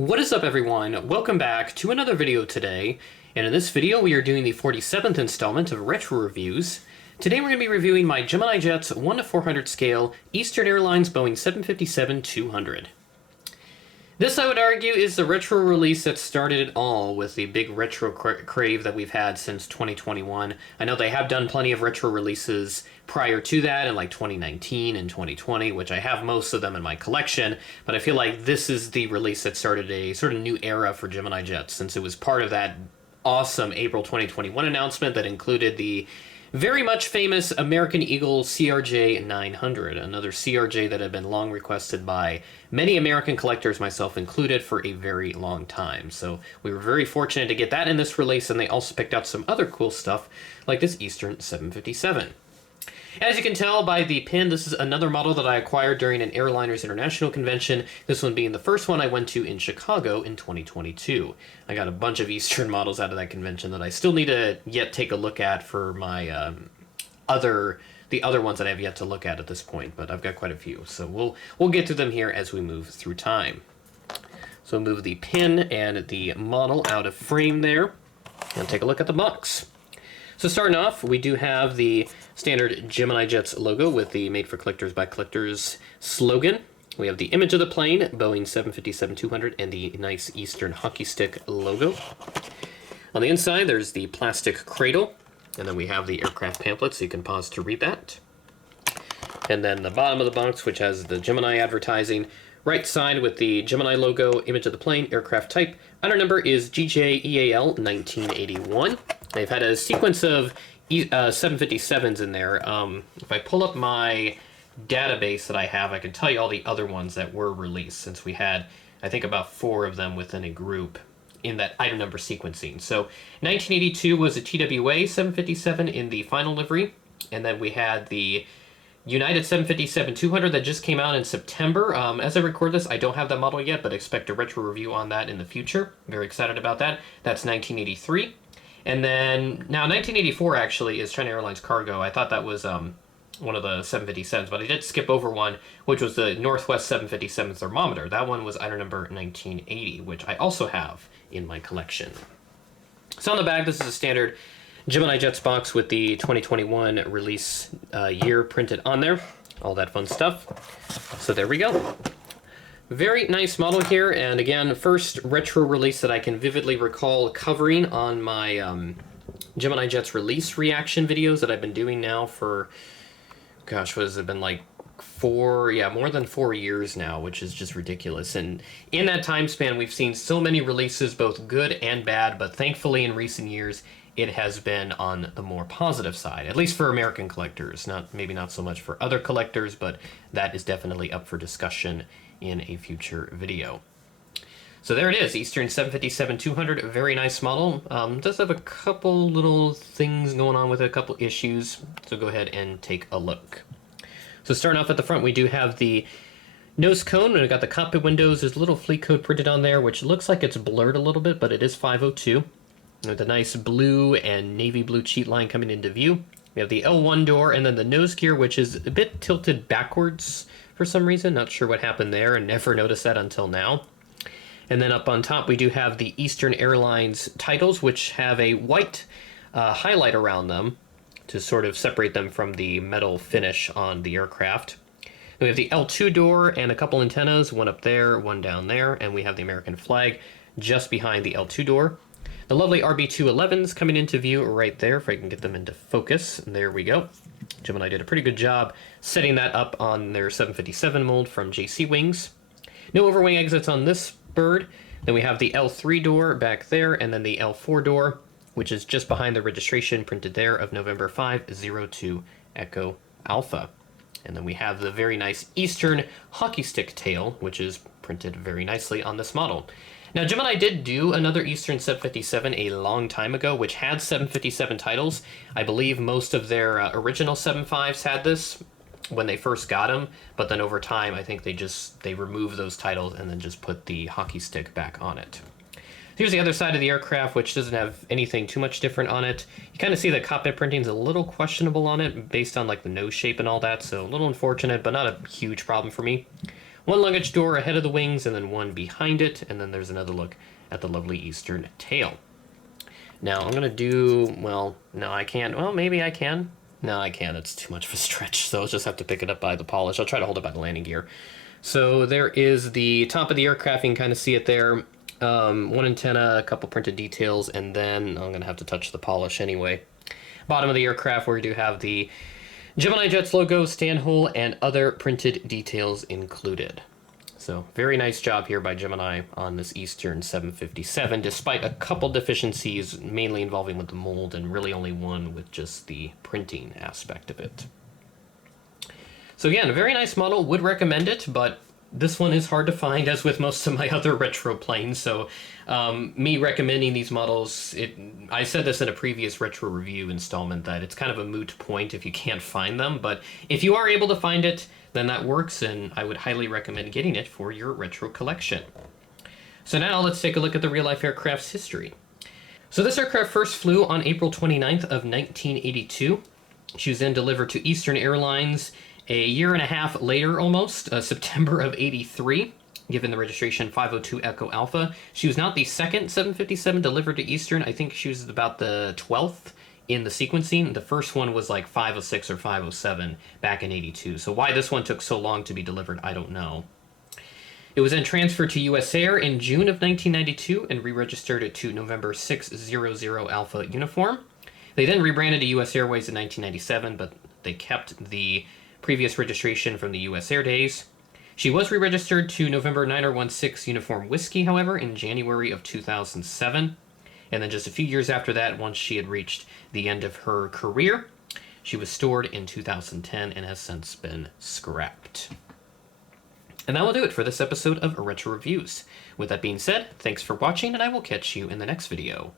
What is up, everyone? Welcome back to another video today, and in this video we are doing the 47th installment of Retro Reviews. Today we're going to be reviewing my Gemini Jets 1:400 scale Eastern Airlines Boeing 757-200. This, I would argue, is the retro release that started it all with the big retro crave that we've had since 2021. I know they have done plenty of retro releases prior to that in like 2019 and 2020, which I have most of them in my collection, but I feel like this is the release that started a sort of new era for Gemini Jets, since it was part of that awesome April 2021 announcement that included the very much famous American Eagle CRJ 900, another CRJ that had been long requested by many American collectors, myself included, for a very long time. So we were very fortunate to get that in this release, and they also picked out some other cool stuff, like this Eastern 757. As you can tell by the pin, this is another model that I acquired during an Airliners International convention, this one being the first one I went to in Chicago in 2022. I got a bunch of Eastern models out of that convention that I still need to yet take a look at for my the other ones that I have yet to look at this point, but I've got quite a few, so we'll get to them here as we move through time. So move the pin and the model out of frame there, and take a look at the box. So starting off, we do have the standard Gemini Jets logo with the Made for Collectors by Collectors slogan. We have the image of the plane, Boeing 757-200, and the nice Eastern hockey stick logo. On the inside, there's the plastic cradle, and then we have the aircraft pamphlet, so you can pause to read that. And then the bottom of the box, which has the Gemini advertising. Right side with the Gemini logo, image of the plane, aircraft type. Item number is GJEAL 1981. I've had a sequence of 757s in there. If I pull up my database that I have, I can tell you all the other ones that were released, since we had, I think, about 4 of them within a group in that item number sequencing. So 1982 was a TWA 757 in the final livery, and then we had the United 757-200 that just came out in September. As I record this, I don't have that model yet, but expect a retro review on that in the future. Very excited about that. That's 1983. And then, now 1984 actually is China Airlines Cargo. I thought that was one of the 757s, but I did skip over one, which was the Northwest 757 thermometer. That one was item number 1980, which I also have in my collection. So on the back, this is a standard Gemini Jets box with the 2021 release year printed on there. All that fun stuff. So there we go. Very nice model here, and again, first retro release that I can vividly recall covering on my Gemini Jets release reaction videos that I've been doing now for, gosh, what has it been, like more than 4 years now, which is just ridiculous. And in that time span, we've seen so many releases, both good and bad, but thankfully in recent years, it has been on the more positive side, at least for American collectors. Maybe not so much for other collectors, but that is definitely up for discussion in a future video. So there it is, Eastern 757-200, a very nice model. Does have a couple little things going on with it, a couple issues, so go ahead and take a look. So starting off at the front, we do have the nose cone, and we've got the cockpit windows. There's a little fleet code printed on there, which looks like it's blurred a little bit, but it is 502. With a nice blue and navy blue cheat line coming into view. We have the L1 door, and then the nose gear, which is a bit tilted backwards for some reason. Not sure what happened there, and never noticed that until now. And then up on top, we do have the Eastern Airlines titles, which have a white highlight around them to sort of separate them from the metal finish on the aircraft. Then we have the L2 door and a couple antennas, one up there, one down there, and we have the American flag just behind the L2 door. The lovely RB211s coming into view right there, if I can get them into focus. There we go. Gemini did a pretty good job setting that up on their 757 mold from JC Wings. No overwing exits on this bird. Then we have the L3 door back there, and then the L4 door, which is just behind the registration printed there of November 502 Echo Alpha. And then we have the very nice Eastern hockey stick tail, which is printed very nicely on this model. Now, Gemini did do another Eastern 757 a long time ago, which had 757 titles. I believe most of their original 75s had this when they first got them, but then over time, I think they removed those titles and then just put the hockey stick back on it. Here's the other side of the aircraft, which doesn't have anything too much different on it. You kind of see the cockpit printing's a little questionable on it, based on like the nose shape and all that, so a little unfortunate, but not a huge problem for me. one luggage door ahead of the wings and then one behind it, and then there's another look at the lovely Eastern tail. Now I'm going to do, well, no I can't, well maybe I can. No, I can't, it's too much of a stretch, so I'll just have to pick it up by the polish. I'll try to hold it by the landing gear. So there is the top of the aircraft, you can kind of see it there. One antenna, a couple printed details, and then I'm going to have to touch the polish anyway. Bottom of the aircraft where we do have the Gemini Jets logo, stand hole, and other printed details included. So very nice job here by Gemini on this Eastern 757, despite a couple deficiencies, mainly involving with the mold, and really only one with just the printing aspect of it. So again, a very nice model, would recommend it, but this one is hard to find, as with most of my other retro planes, so me recommending these models, I said this in a previous retro review installment, that it's kind of a moot point if you can't find them, but if you are able to find it, then that works, and I would highly recommend getting it for your retro collection. So now let's take a look at the real-life aircraft's history. So this aircraft first flew on April 29th of 1982. She was then delivered to Eastern Airlines a year and a half later almost, September of 83, given the registration 502 Echo Alpha. She was not the second 757 delivered to Eastern. I think she was about the 12th in the sequencing. The first one was like 506 or 507 back in 82. So why this one took so long to be delivered, I don't know. It was then transferred to US Air in June of 1992 and re-registered it to November 600 Alpha uniform. They then rebranded to US Airways in 1997, but they kept the previous registration from the US Air days. She was re-registered to November 9016 Uniform Whiskey, however, in January of 2007. And then just a few years after that, once she had reached the end of her career, she was stored in 2010 and has since been scrapped. And that will do it for this episode of Retro Reviews. With that being said, thanks for watching, and I will catch you in the next video.